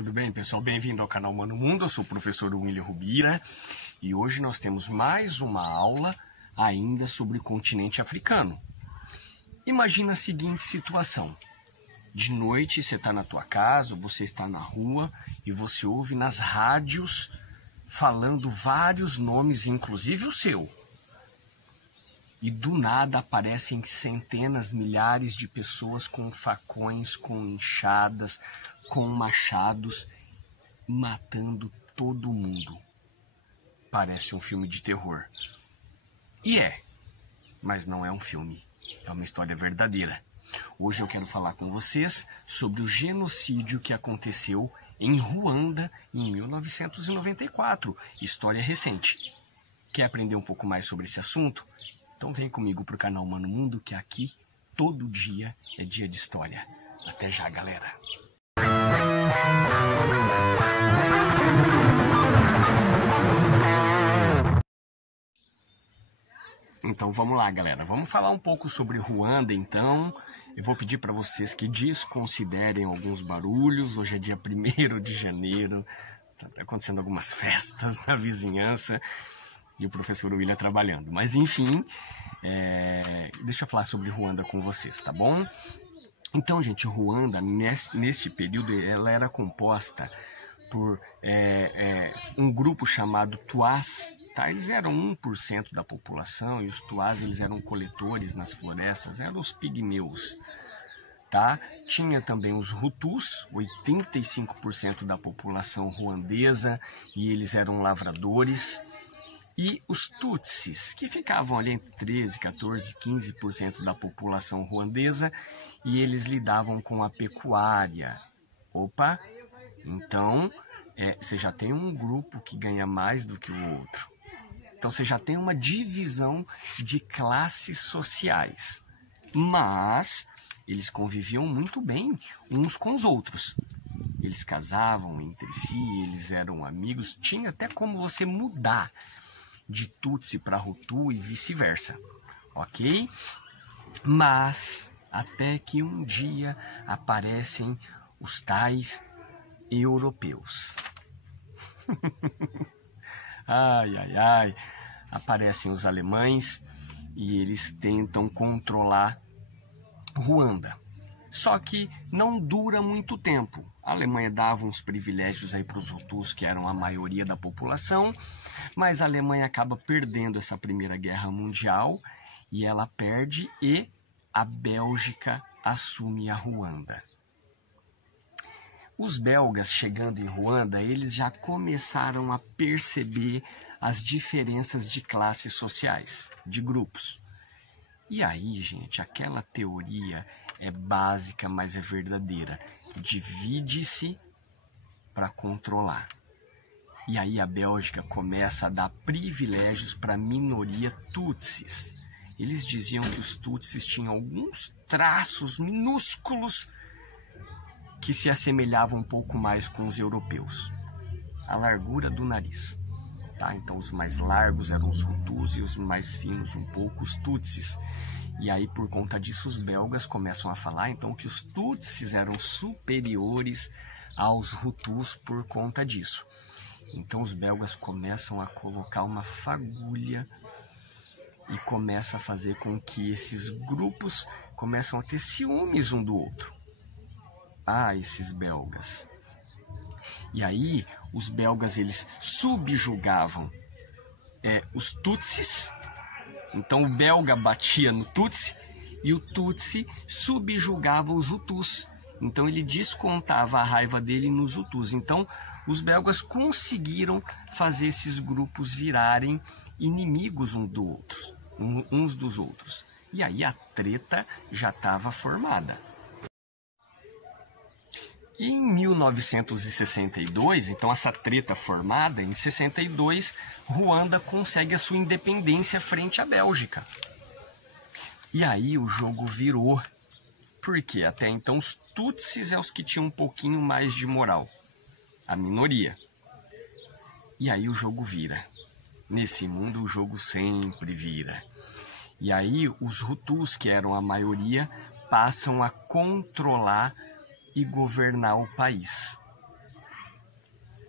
Tudo bem, pessoal? Bem-vindo ao canal Mano Mundo. Eu sou o professor William Rubira e hoje nós temos mais uma aula ainda sobre o continente africano. Imagina a seguinte situação. De noite você está na tua casa, você está na rua e você ouve nas rádios falando vários nomes, inclusive o seu. E do nada aparecem centenas, milhares de pessoas com facões, com enxadas, com machados, matando todo mundo. Parece um filme de terror. E é, mas não é um filme, é uma história verdadeira. Hoje eu quero falar com vocês sobre o genocídio que aconteceu em Ruanda em 1994, história recente. Quer aprender um pouco mais sobre esse assunto? Então vem comigo para o canal Mano Mundo, que aqui todo dia é dia de história. Até já, galera! Então vamos lá, galera. Vamos falar um pouco sobre Ruanda, então. Eu vou pedir para vocês que desconsiderem alguns barulhos. Hoje é dia 1º de janeiro. Tá acontecendo algumas festas na vizinhança. E o professor William trabalhando. Mas enfim, deixa eu falar sobre Ruanda com vocês, tá bom? Então, gente, Ruanda, neste período, ela era composta por um grupo chamado Tuás. Tá? Eles eram 1% da população e os Tuás eles eram coletores nas florestas, eram os pigmeus. Tá? Tinha também os Hutus, 85% da população ruandesa, e eles eram lavradores. E os Tutsis, que ficavam ali entre 13, 14, 15% da população ruandesa, e eles lidavam com a pecuária. Opa! Então, você já tem um grupo que ganha mais do que o outro. Então, você já tem uma divisão de classes sociais. Mas, eles conviviam muito bem uns com os outros. Eles casavam entre si, eles eram amigos. Tinha até como você mudar de Tutsi para Hutu e vice-versa, ok? Mas até que um dia aparecem os tais europeus. Ai, ai, ai. Aparecem os alemães e eles tentam controlar Ruanda. Só que não dura muito tempo. A Alemanha dava uns privilégios aí para os Hutus, que eram a maioria da população, mas a Alemanha acaba perdendo essa Primeira Guerra Mundial e ela perde e a Bélgica assume a Ruanda. Os belgas chegando em Ruanda, eles já começaram a perceber as diferenças de classes sociais, de grupos. E aí, gente, aquela teoria é básica, mas é verdadeira. Divide-se para controlar. E aí a Bélgica começa a dar privilégios para a minoria Tutsis. Eles diziam que os Tutsis tinham alguns traços minúsculos que se assemelhavam um pouco mais com os europeus. A largura do nariz. Tá? Então os mais largos eram os Hutus e os mais finos um pouco os Tutsis. E aí, por conta disso, os belgas começam a falar então que os Tutsis eram superiores aos Hutus por conta disso. Então os belgas começam a colocar uma fagulha e começa a fazer com que esses grupos começam a ter ciúmes um do outro. Ah, esses belgas. E aí os belgas eles subjugavam os Tutsis. Então o belga batia no Tutsi e o Tutsi subjugava os Hutus. Então ele descontava a raiva dele nos Hutus. Então os belgas conseguiram fazer esses grupos virarem inimigos uns dos outros. E aí a treta já estava formada. E em 1962, então essa treta formada, em 62, Ruanda consegue a sua independência frente à Bélgica. E aí o jogo virou, porque até então os Tutsis é os que tinham um pouquinho mais de moral, a minoria. E aí o jogo vira. Nesse mundo o jogo sempre vira. E aí os Hutus, que eram a maioria, passam a controlar e governar o país.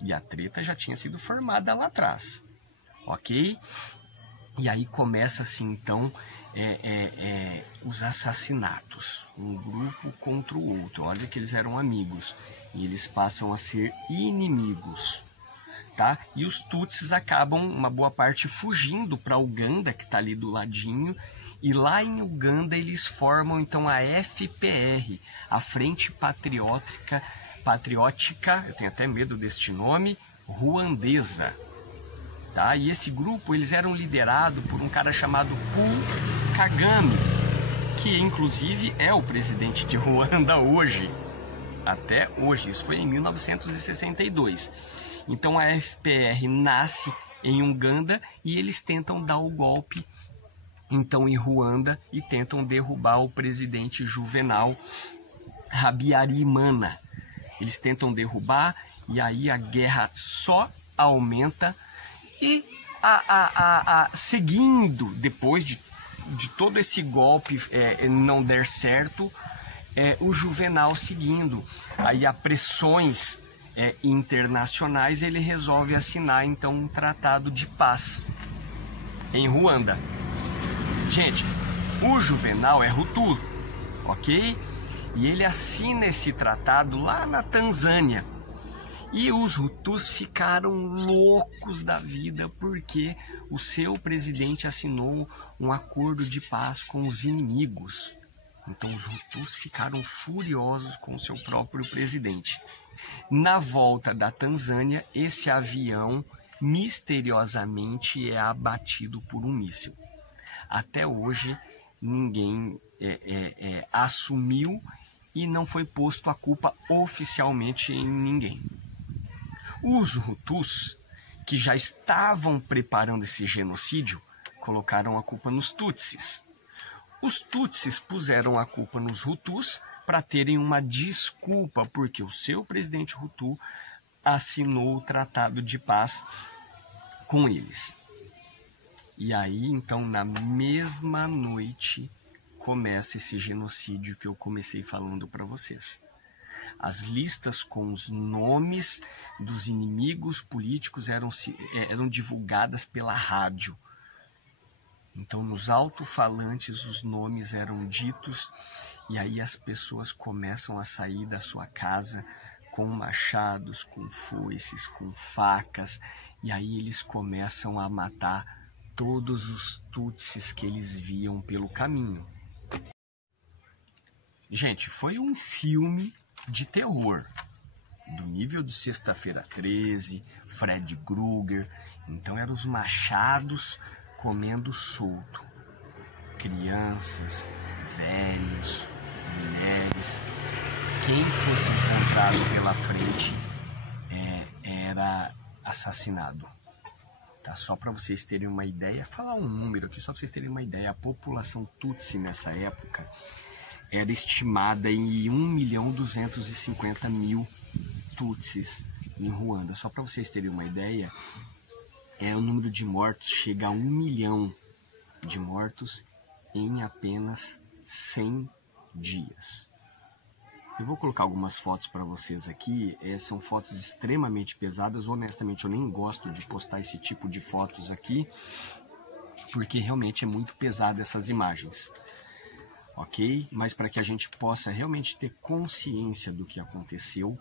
E a treta já tinha sido formada lá atrás, ok? E aí começa-se então os assassinatos, um grupo contra o outro. Olha que eles eram amigos e eles passam a ser inimigos, tá? E os Tutsis acabam, uma boa parte, fugindo para Uganda, que está ali do ladinho, e lá em Uganda eles formam então a FPR, a Frente Patriótica, eu tenho até medo deste nome, ruandesa. Tá? E esse grupo, eles eram liderados por um cara chamado Paul Kagame, que inclusive é o presidente de Ruanda hoje, até hoje, isso foi em 1962. Então a FPR nasce em Uganda e eles tentam dar o golpe então em Ruanda e tentam derrubar o presidente Juvenal Habyarimana. Eles tentam derrubar e aí a guerra só aumenta. E seguindo, depois de todo esse golpe não der certo, o Juvenal seguindo, aí a pressões internacionais, ele resolve assinar então um tratado de paz em Ruanda. Gente, o Juvenal é Hutu, ok? E ele assina esse tratado lá na Tanzânia. E os Hutus ficaram loucos da vida porque o seu presidente assinou um acordo de paz com os inimigos. Então os Hutus ficaram furiosos com o seu próprio presidente. Na volta da Tanzânia, esse avião misteriosamente é abatido por um míssil. Até hoje ninguém assumiu e não foi posto a culpa oficialmente em ninguém. Os Hutus, que já estavam preparando esse genocídio, colocaram a culpa nos Tutsis. Os Tutsis puseram a culpa nos Hutus para terem uma desculpa, porque o seu presidente Hutu assinou o tratado de paz com eles. E aí, então, na mesma noite, começa esse genocídio que eu comecei falando para vocês. As listas com os nomes dos inimigos políticos eram divulgadas pela rádio. Então, nos alto-falantes, os nomes eram ditos e aí as pessoas começam a sair da sua casa com machados, com foices, com facas, e aí eles começam a matar todos os Tutsis que eles viam pelo caminho. Gente, foi um filme de terror, do nível de Sexta-feira 13, Fred Krueger. Então eram os machados comendo solto. Crianças, velhos, mulheres, quem fosse encontrado pela frente era assassinado. Tá? Só para vocês terem uma ideia, falar um número aqui, só para vocês terem uma ideia, a população Tutsi nessa época era estimada em 1.250.000 Tutsis em Ruanda. Só para vocês terem uma ideia, o número de mortos chega a 1 milhão de mortos em apenas 100 dias. Eu vou colocar algumas fotos para vocês aqui, são fotos extremamente pesadas, honestamente eu nem gosto de postar esse tipo de fotos aqui, porque realmente é muito pesado essas imagens. Ok? Mas para que a gente possa realmente ter consciência do que aconteceu,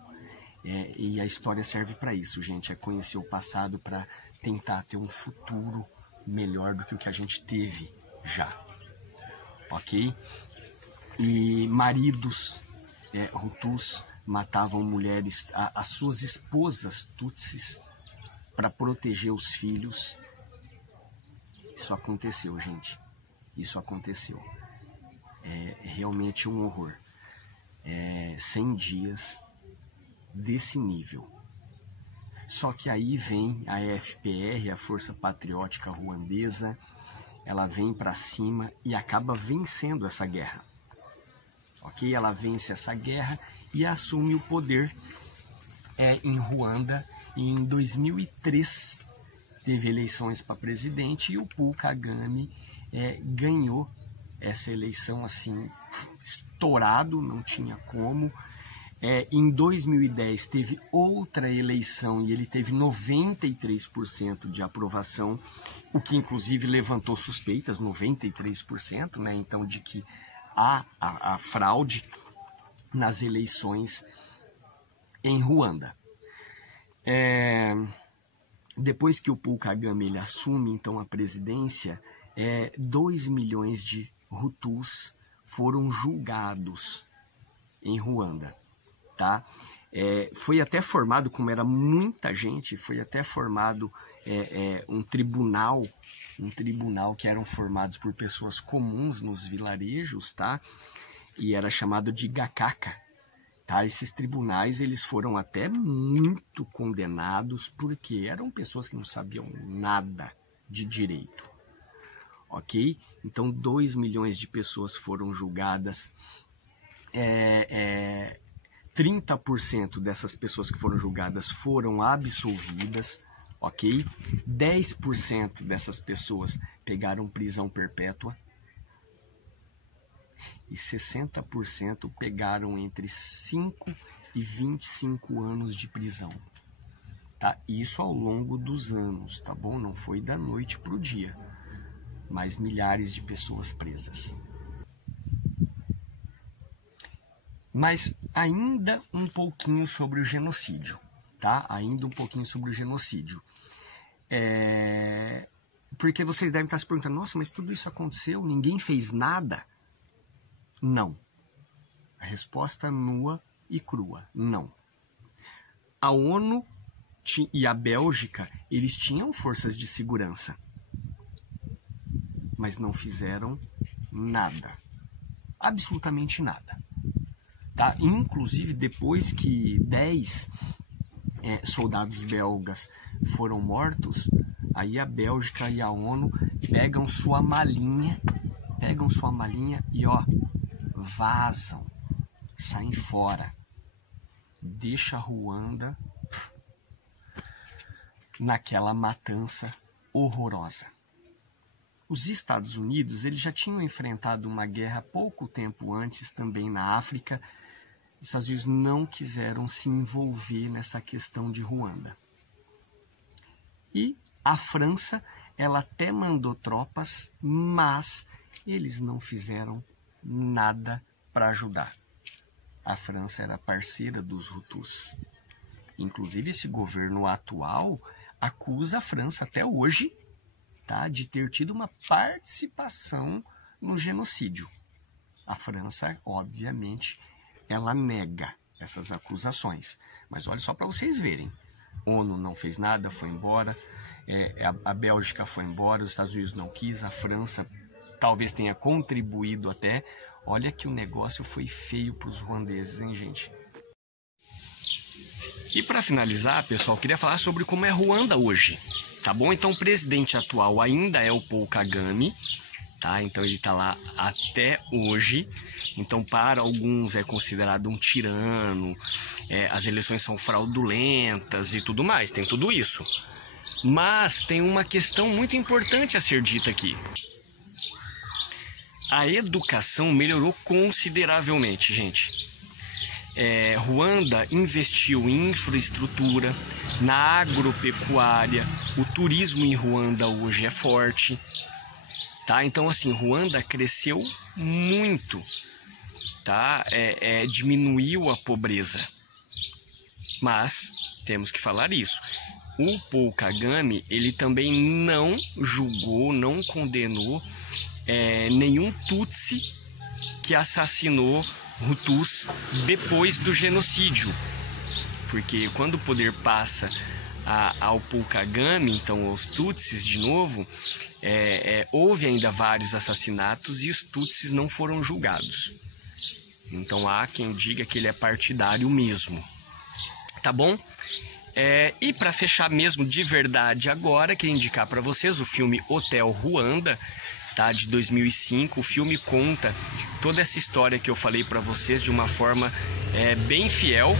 e a história serve para isso, gente, é conhecer o passado para tentar ter um futuro melhor do que o que a gente teve já, ok? E maridos Hutus matavam mulheres, as suas esposas Tutsis, para proteger os filhos. Isso aconteceu, gente, isso aconteceu. É realmente um horror. 100 dias desse nível. Só que aí vem a FPR, a Força Patriótica Ruandesa, ela vem para cima e acaba vencendo essa guerra. Ok? Ela vence essa guerra e assume o poder em Ruanda. E em 2003 teve eleições para presidente e o Paul Kagame ganhou essa eleição assim, estourado, não tinha como. Em 2010 teve outra eleição e ele teve 93% de aprovação, o que inclusive levantou suspeitas, 93%, né? Então, de que há a fraude nas eleições em Ruanda. Depois que o Paul Kagame ele assume então a presidência, 2 milhões de Hutus foram julgados em Ruanda. Tá? Foi até formado, como era muita gente, foi até formado um tribunal que eram formados por pessoas comuns nos vilarejos, tá? E era chamado de Gakaka. Tá? Esses tribunais eles foram até muito condenados porque eram pessoas que não sabiam nada de direito. Ok? Então 2 milhões de pessoas foram julgadas. 30% dessas pessoas que foram julgadas foram absolvidas, ok? 10% dessas pessoas pegaram prisão perpétua e 60% pegaram entre 5 e 25 anos de prisão. Tá? Isso ao longo dos anos, tá bom? Não foi da noite para o dia, mas milhares de pessoas presas. Mas ainda um pouquinho sobre o genocídio, tá? Ainda um pouquinho sobre o genocídio. Porque vocês devem estar se perguntando, nossa, mas tudo isso aconteceu, ninguém fez nada? Não. A resposta nua e crua, não. A ONU e a Bélgica, eles tinham forças de segurança, mas não fizeram nada. Absolutamente nada. Tá? Inclusive, depois que 10 soldados belgas foram mortos, aí a Bélgica e a ONU pegam sua malinha e vazam, saem fora, deixa Ruanda naquela matança horrorosa. Os Estados Unidos eles já tinham enfrentado uma guerra pouco tempo antes também na África. Os Estados Unidos não quiseram se envolver nessa questão de Ruanda. E a França, ela até mandou tropas, mas eles não fizeram nada para ajudar. A França era parceira dos Hutus. Inclusive, esse governo atual acusa a França até hoje, tá, de ter tido uma participação no genocídio. A França, obviamente, ela nega essas acusações. Mas olha só para vocês verem. A ONU não fez nada, foi embora. A Bélgica foi embora, os Estados Unidos não quis, a França talvez tenha contribuído até. Olha que o negócio foi feio para os ruandeses, hein, gente? E para finalizar, pessoal, queria falar sobre como é Ruanda hoje, tá bom? Então o presidente atual ainda é o Paul Kagame, tá? Então ele tá lá até hoje. Então para alguns é considerado um tirano, as eleições são fraudulentas e tudo mais, tem tudo isso. Mas tem uma questão muito importante a ser dita aqui. A educação melhorou consideravelmente, gente. Ruanda investiu em infraestrutura, na agropecuária, o turismo em Ruanda hoje é forte, tá? Então assim, Ruanda cresceu muito, tá? Diminuiu a pobreza, mas temos que falar isso. O Paul Kagame, ele também não julgou, não condenou nenhum Tutsi que assassinou Hutus depois do genocídio, porque quando o poder passa ao Paul Kagame, então aos Tutsis de novo, houve ainda vários assassinatos e os Tutsis não foram julgados. Então há quem diga que ele é partidário mesmo, tá bom? E para fechar mesmo de verdade agora, queria indicar para vocês o filme Hotel Ruanda, tá, de 2005. O filme conta toda essa história que eu falei para vocês de uma forma bem fiel,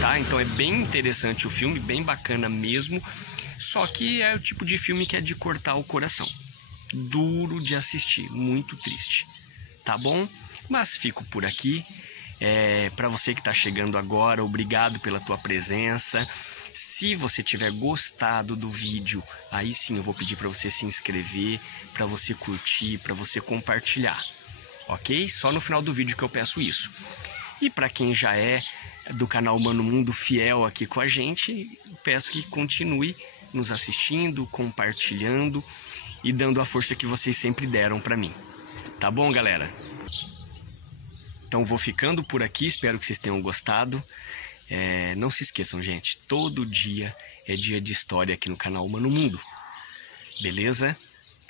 tá? Então é bem interessante o filme, bem bacana mesmo. Só que é o tipo de filme que é de cortar o coração. Duro de assistir, muito triste, tá bom? Mas fico por aqui. Para você que está chegando agora, obrigado pela tua presença. Se você tiver gostado do vídeo, aí sim eu vou pedir para você se inscrever, para você curtir, para você compartilhar, ok? Só no final do vídeo que eu peço isso. E para quem já é do canal Humano Mundo fiel aqui com a gente, peço que continue nos assistindo, compartilhando e dando a força que vocês sempre deram para mim. Tá bom, galera? Então vou ficando por aqui, espero que vocês tenham gostado. Não se esqueçam, gente, todo dia é dia de história aqui no canal Humano Mundo. Beleza?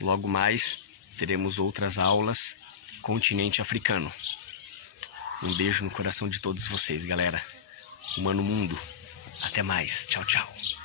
Logo mais teremos outras aulas continente africano. Um beijo no coração de todos vocês, galera. Humano Mundo. Até mais. Tchau, tchau.